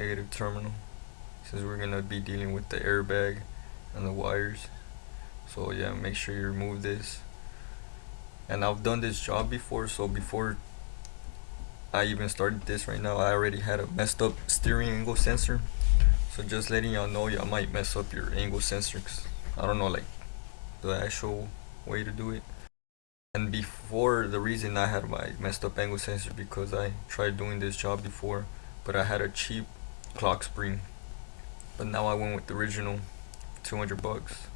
negative terminal, since we're gonna be dealing with the airbag and the wires. So yeah, make sure you remove this. And I've done this job before, so before I even started this right now, I already had a messed up steering angle sensor. So just letting y'all know, y'all might mess up your angle sensor, 'cause I don't know like the actual way to do it. And before, the reason I had my messed up angle sensor because I tried doing this job before, but I had a cheap Clockspring. But now I went with the original, 200 bucks,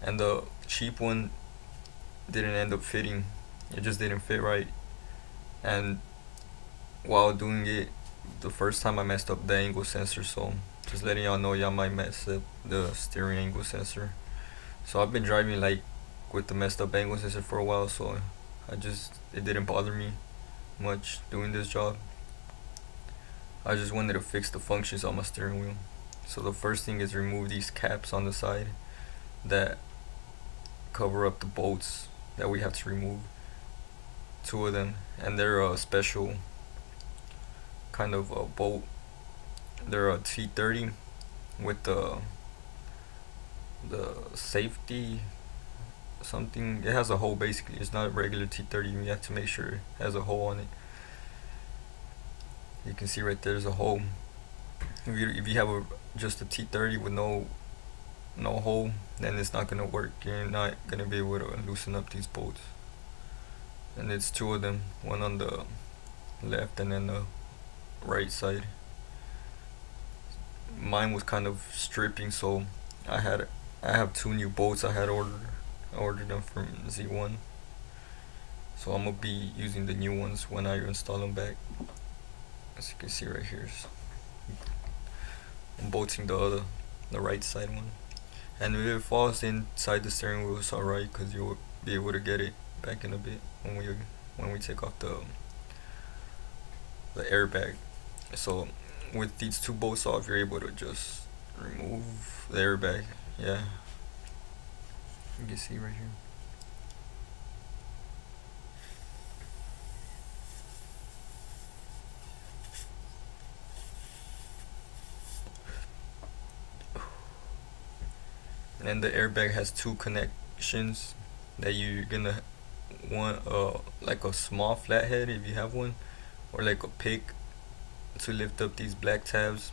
and the cheap one didn't end up fitting. It just didn't fit right. And while doing it, the first time I messed up the angle sensor, so just letting y'all know, y'all might mess up the steering angle sensor. So I've been driving like with the messed up angle sensor for a while, so it didn't bother me much doing this job. I just wanted to fix the functions on my steering wheel. So the first thing is remove these caps on the side that cover up the bolts that we have to remove. Two of them, and they're a special kind of a bolt. They're a T30 with the safety something. It has a hole basically. It's not a regular T30. You have to make sure it has a hole on it. You can see right there's a hole. If you have just a T30 with no hole, then it's not gonna work. You're not gonna be able to loosen up these bolts. And it's two of them, one on the left and then the right side. Mine was kind of stripping, so I have two new bolts I had ordered. I ordered them from Z1, so I'm gonna be using the new ones when I install them back. As you can see right here, I'm bolting the right side one, and if it falls inside the steering wheel, it's alright, because you'll be able to get it back in a bit when we take off the airbag. So with these two bolts off, you're able to just remove the airbag. Yeah, you can see right here. And the airbag has two connections that you're gonna want, like a small flathead if you have one, or like a pick to lift up these black tabs.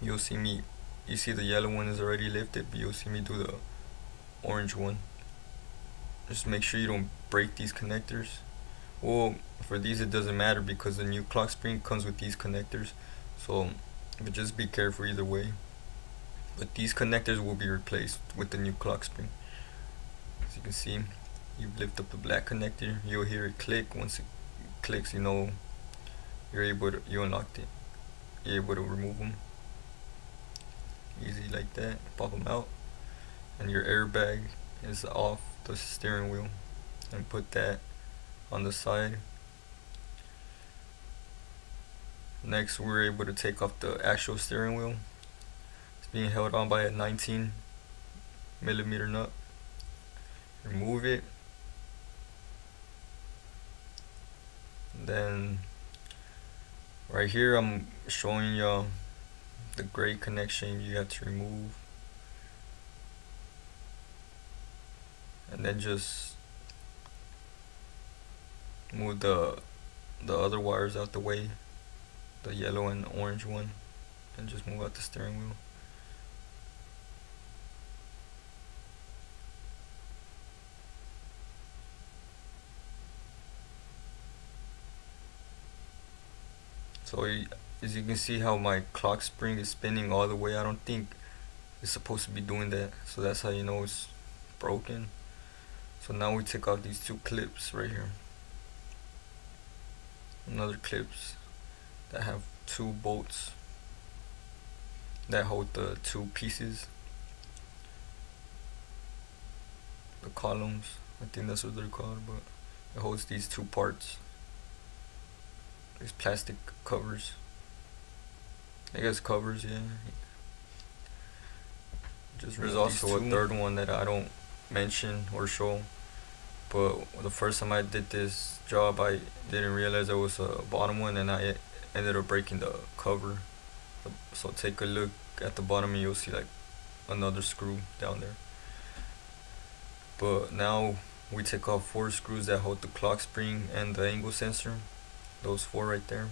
You'll see me, you see the yellow one is already lifted, but you'll see me do the orange one. Just make sure you don't break these connectors. Well, for these it doesn't matter because the new Clockspring comes with these connectors, so but just be careful either way. But these connectors will be replaced with the new Clockspring. As you can see, you lift up the black connector, you'll hear it click. Once it clicks, you know you unlocked it. You're able to remove them easy like that, pop them out, and your airbag is off the steering wheel. And put that on the side. Next, we're able to take off the actual steering wheel. It's being held on by a 19mm nut. Remove it. And then right here, I'm showing y'all the gray connection you have to remove. And then just move the other wires out the way, the yellow and orange one, and just move out the steering wheel. So as you can see how my Clockspring is spinning all the way. I don't think it's supposed to be doing that, so that's how you know it's broken. So now we take out these two clips right here. Another clips that have two bolts that hold the two pieces, the columns. I think that's what they're called, but it holds these two parts. These plastic covers. I guess covers, yeah. There's also a third one that I don't mention or show, but the first time I did this job, I didn't realize there was a bottom one, and I ended up breaking the cover. So take a look at the bottom and you'll see like another screw down there. But now we take off 4 screws that hold the clock spring and the angle sensor. Those 4 right there.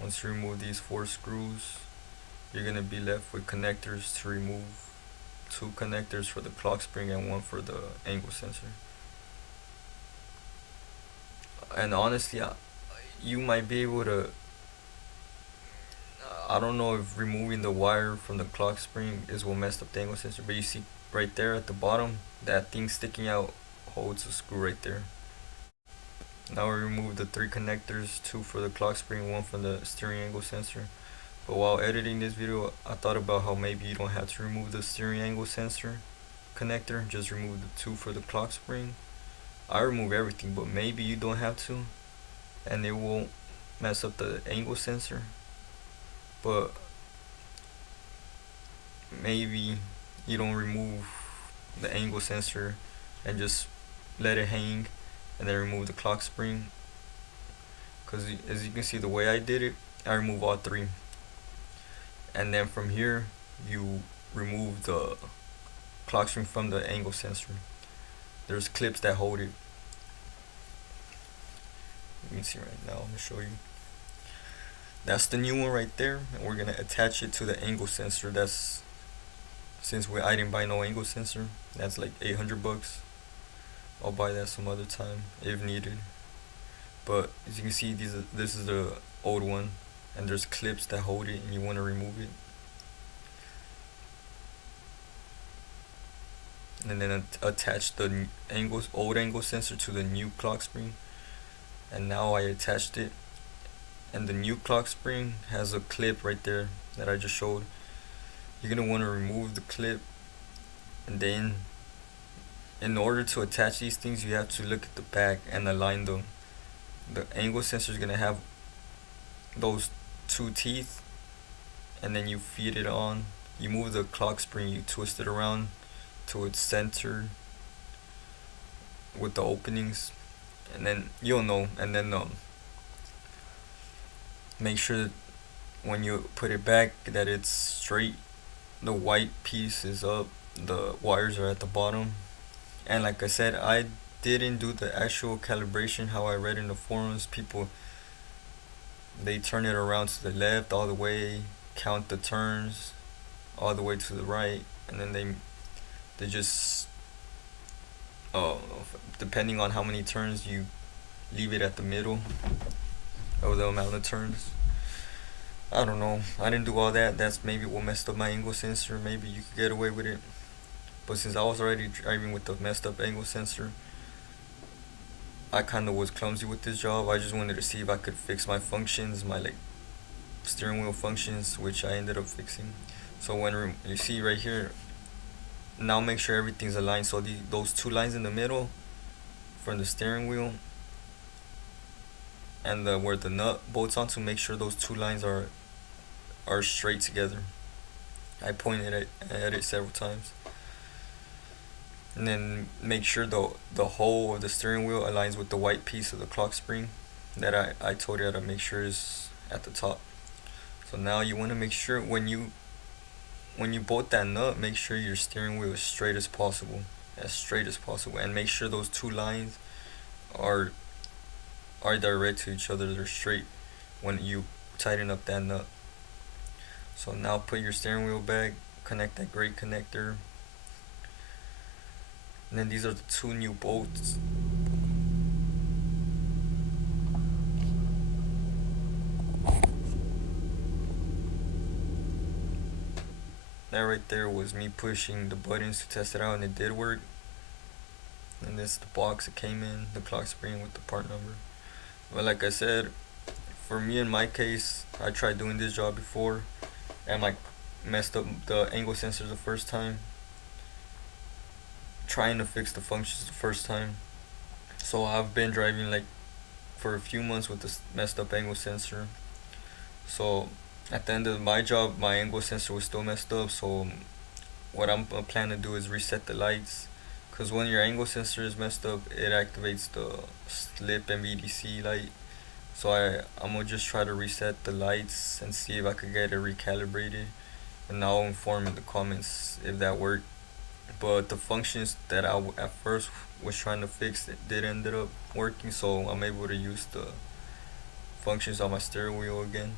Once you remove these 4 screws, you're gonna be left with connectors to remove. 2 connectors for the clock spring and 1 for the angle sensor. And honestly, you might be able to, I don't know if removing the wire from the clock spring is what messed up the angle sensor, but you see right there at the bottom, that thing sticking out holds a screw right there. Now we remove the 3 connectors, 2 for the clock spring, 1 for the steering angle sensor. But while editing this video, I thought about how maybe you don't have to remove the steering angle sensor connector, just remove the 2 for the clock spring. I remove everything, but maybe you don't have to, and it won't mess up the angle sensor. But maybe you don't remove the angle sensor and just let it hang and then remove the clock spring, because as you can see the way I did it, I remove all 3, and then from here you remove the clock spring from the angle sensor. There's clips that hold it. You can see right now, I'm gonna show you. That's the new one right there, and we're gonna attach it to the angle sensor. That's, since I didn't buy no angle sensor, that's like 800 bucks. I'll buy that some other time if needed. But as you can see, this is the old one, and there's clips that hold it, and you want to remove it. And then attach the old angle sensor to the new clock spring. And now I attached it, and the new clock spring has a clip right there that I just showed. You're gonna want to remove the clip, and then in order to attach these things, you have to look at the back and align them. The angle sensor is gonna have those 2 teeth, and then you feed it on. You move the clock spring, you twist it around to its center with the openings, and then you'll know. And then make sure that when you put it back that it's straight. The white piece is up, the wires are at the bottom. And like I said, I didn't do the actual calibration how I read in the forums. People, they turn it around to the left all the way, count the turns all the way to the right, and then they just depending on how many turns, you leave it at the middle of the amount of turns. I don't know, I didn't do all that. That's maybe what messed up my angle sensor. Maybe you could get away with it, but since I was already driving with the messed up angle sensor, I kind of was clumsy with this job. I just wanted to see if I could fix my functions, my like steering wheel functions, which I ended up fixing. So when you see right here, now make sure everything's aligned. So those 2 lines in the middle from the steering wheel and where the nut bolts onto, make sure those 2 lines are straight together. I pointed at it several times. And then make sure the hole of the steering wheel aligns with the white piece of the clock spring that I told you to make sure is at the top. So now you want to make sure when you bolt that nut, make sure your steering wheel is straight as possible, and make sure those 2 lines are direct to each other. They're straight when you tighten up that nut. So now put your steering wheel back, connect that gray connector, and then these are the 2 new bolts. That right there was me pushing the buttons to test it out, and it did work. And this is the box it came in, the clock spring with the part number. But like I said, for me in my case, I tried doing this job before, and like messed up the angle sensor the first time, trying to fix the functions the first time. So I've been driving like for a few months with this messed up angle sensor. So at the end of my job, my angle sensor was still messed up. So what I'm planning to do is reset the lights, because when your angle sensor is messed up, it activates the slip and VDC light. So I'm gonna just try to reset the lights and see if I could get it recalibrated, and I'll inform in the comments if that worked. But the functions that at first was trying to fix it did ended up working, so I'm able to use the functions on my steering wheel again.